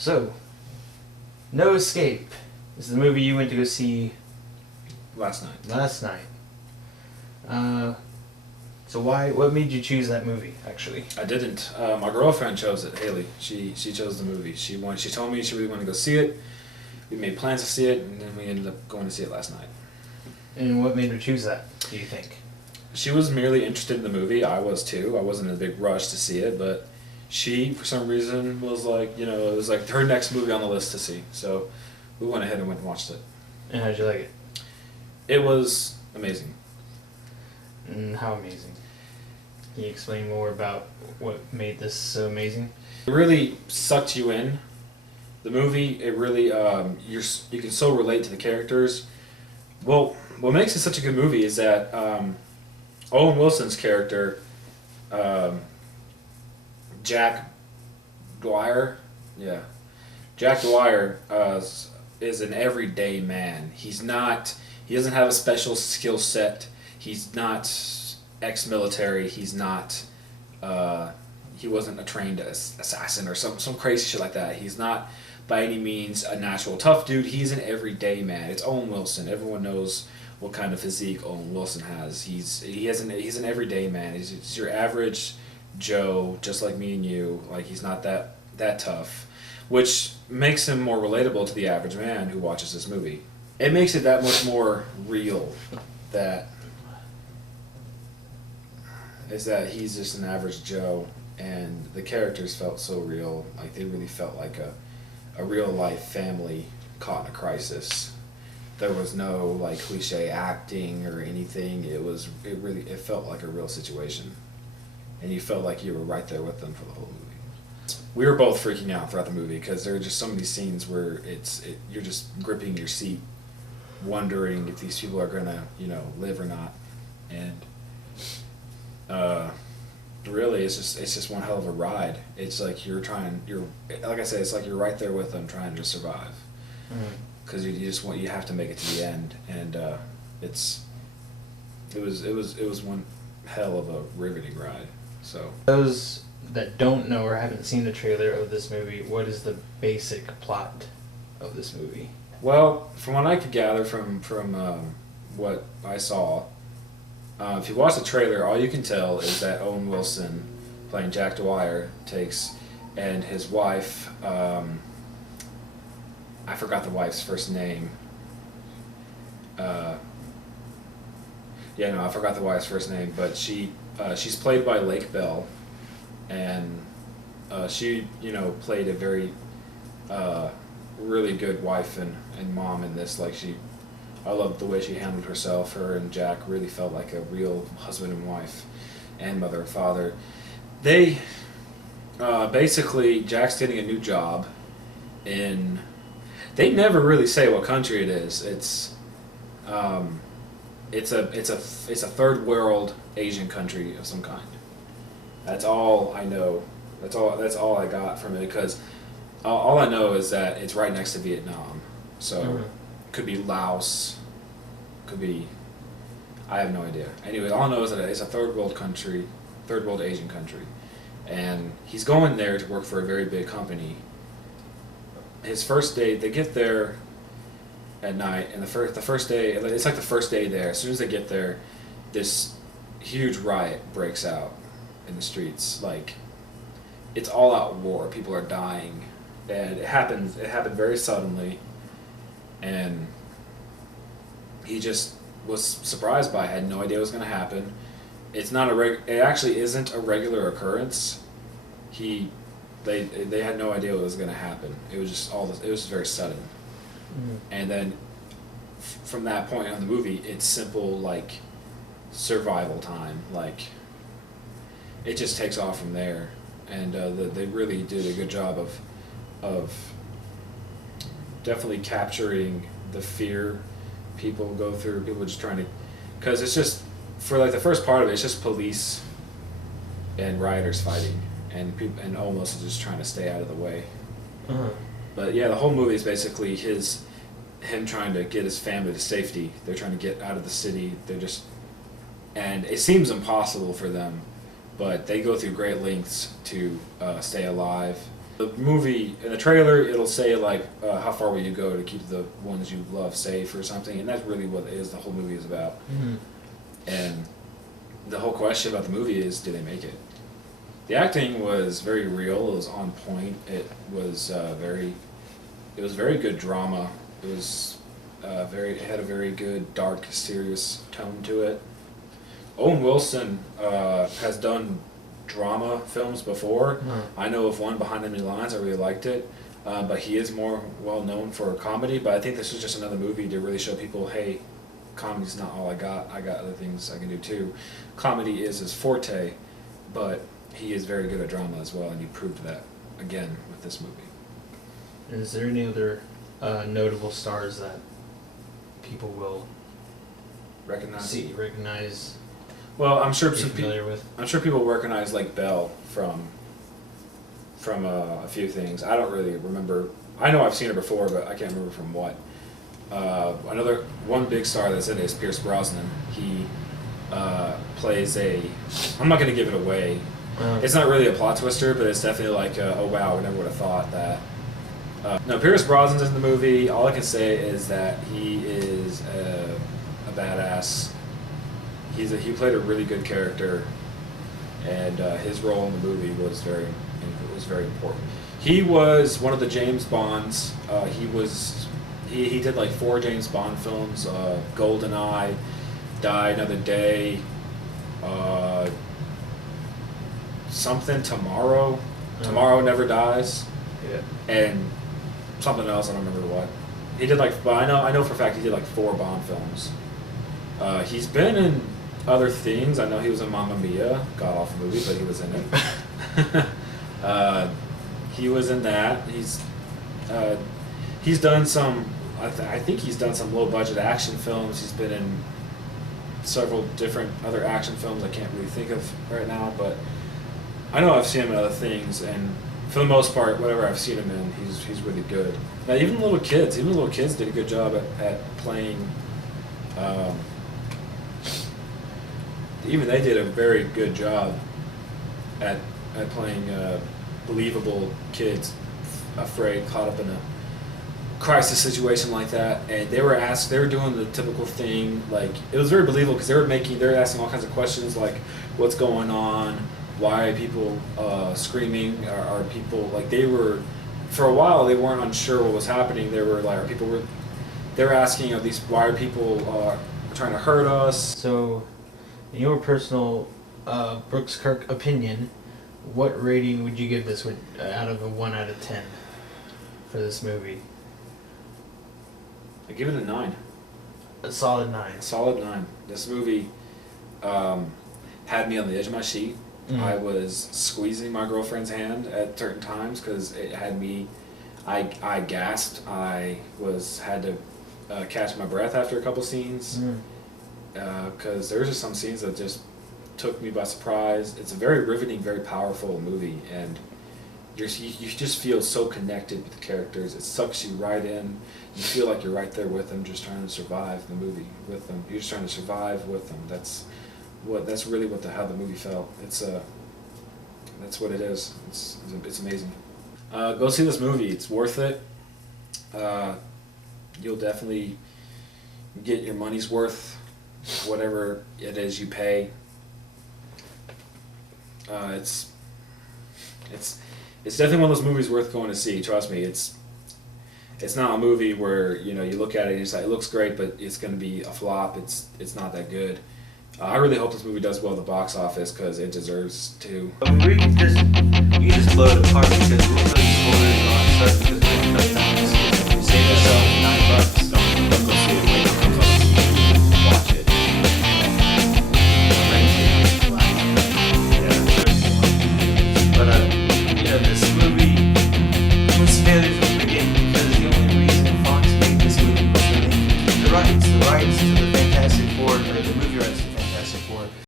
So, No Escape is the movie you went to go see Last night. last night. So what made you choose that movie, actually? I didn't. My girlfriend chose it, Haley. She chose the movie. She told me she really wanted to go see it. We made plans to see it, and then we ended up going to see it last night. And what made her choose that, do you think? She was merely interested in the movie. I was too. I wasn't in a big rush to see it, but she, for some reason, was like, it was like her next movie on the list to see. So we went ahead and went and watched it. And how'd you like it? It was amazing. And how amazing? Can you explain more about what made this so amazing? It really sucked you in. The movie, it really, you can so relate to the characters. Well, what makes it such a good movie is that Owen Wilson's character, Jack Dwyer, Jack Dwyer is an everyday man. He doesn't have a special skill set. He's not ex-military. He's not, he wasn't a trained assassin or some crazy shit like that. He's not by any means a natural tough dude. He's an everyday man. It's Owen Wilson. Everyone knows what kind of physique Owen Wilson has. He's an everyday man. He's your average Joe, just like me and you. Like, he's not that tough, which makes him more relatable to the average man who watches this movie. It makes it that much more real that he's just an average Joe, and the characters felt so real. Like, they really felt like a real life family caught in a crisis. There was no like cliche acting or anything. It felt like a real situation, and you felt like you were right there with them for the whole movie. We were both freaking out throughout the movie because there are just so many scenes where you're just gripping your seat, wondering if these people are gonna live or not, and really it's just one hell of a ride. It's like like I said, it's like you're right there with them trying to survive. Because you have to make it to the end, and it was one hell of a riveting ride. So Those that don't know or haven't seen the trailer of this movie, what is the basic plot of this movie? well, from what I could gather from what I saw, if you watch the trailer, all you can tell is that Owen Wilson, playing Jack Dwyer, and his wife. I forgot the wife's first name. I forgot the wife's first name, but she's played by Lake Bell, and she played a very really good wife and mom in this. I loved the way she handled herself. Her and Jack really felt like a real husband and wife, and mother and father. They basically, Jack's getting a new job in. They never really say what country it is. It's a third world Asian country of some kind. That's all I know. That's all I got from it, because all I know is that it's right next to Vietnam. So could be Laos, could be, I have no idea. Anyway, all I know is that it's a third world Asian country, and he's going there to work for a very big company. His first day, they get there at night, and the first day, it's like the first day there. As soon as they get there, this huge riot breaks out in the streets. Like, it's all out war. People are dying, and it happened very suddenly, and he just was surprised by it. Had no idea it was going to happen. It's not it actually isn't a regular occurrence. They had no idea what was going to happen. It was just it was very sudden. And then from that point on the movie, it's simple, like, survival time. Like, it just takes off from there, and they really did a good job of definitely capturing the fear people go through. People just trying to, because it's just, for like the first part of it, it's just police and rioters fighting, and almost just trying to stay out of the way. But yeah, the whole movie is basically him trying to get his family to safety. They're trying to get out of the city. And it seems impossible for them, but they go through great lengths to stay alive. The movie, in the trailer, it'll say like, how far will you go to keep the ones you love safe or something, and that's really what it is, the whole movie is about. Mm-hmm. And the whole question about the movie is, do they make it? The acting was very real, it was on point, it was very good drama, it was it had a very good, dark, serious tone to it. Owen Wilson has done drama films before. I know of one, Behind Enemy Lines, I really liked it, but he is more well known for comedy, but I think this was just another movie to really show people, hey, comedy's not all I got other things I can do too. Comedy is his forte, but he is very good at drama as well, and he proved that again with this movie. Is there any other notable stars that people will recognize? Well, I'm sure Be familiar with? I'm sure people recognize Lake Bell from a few things. I don't really remember. I know I've seen her before, but I can't remember from what. Another one big star that's in it is Pierce Brosnan. He plays a. I'm not going to give it away. It's not really a plot twister, but it's definitely like, oh wow, we never would have thought that. No, Pierce Brosnan's in the movie. All I can say is that he is a badass. He played a really good character, and his role in the movie was very important. He was one of the James Bonds. He did like 4 James Bond films: GoldenEye, Die Another Day, something Tomorrow, Tomorrow Never Dies, and something else. I don't remember what. He did like, but I know for a fact he did like 4 Bond films. He's been in other things. I know he was in Mamma Mia, god awful movie, but he was in it. He was in that. He's done some. I think he's done some low budget action films. He's been in several different other action films I can't really think of right now, but I know I've seen him in other things, and for the most part, whatever I've seen him in, he's really good. Now even little kids did a good job at playing. Even they did a very good job at playing believable kids afraid, caught up in a crisis situation like that, and they were doing the typical thing, like it was very believable because they were asking all kinds of questions like, what's going on, why are people screaming, are people, like, they were, for a while they weren't unsure what was happening. They were like, they were asking, why are people trying to hurt us? So in your personal Brooks Kirk opinion, what rating would you give this out of a 1 out of 10 for this movie? I give it a 9. A solid 9. A solid 9. This movie had me on the edge of my seat. Mm-hmm. I was squeezing my girlfriend's hand at certain times because it had me. I gasped. I had to catch my breath after a couple scenes because there's just some scenes that just took me by surprise. It's a very riveting, very powerful movie, and you just feel so connected with the characters. It sucks you right in. You feel like you're right there with them, just trying to survive the movie with them. You're just trying to survive with them. That's really how the movie felt. That's what it is. It's amazing. Go see this movie. It's worth it. You'll definitely get your money's worth, whatever it is you pay. It's definitely one of those movies worth going to see. Trust me, it's not a movie where you look at it and you're like, it looks great, but it's going to be a flop. It's not that good. I really hope this movie does well at the box office because it deserves to. You can just blow it apart because we'll tell you spoilers on certain because we don't touch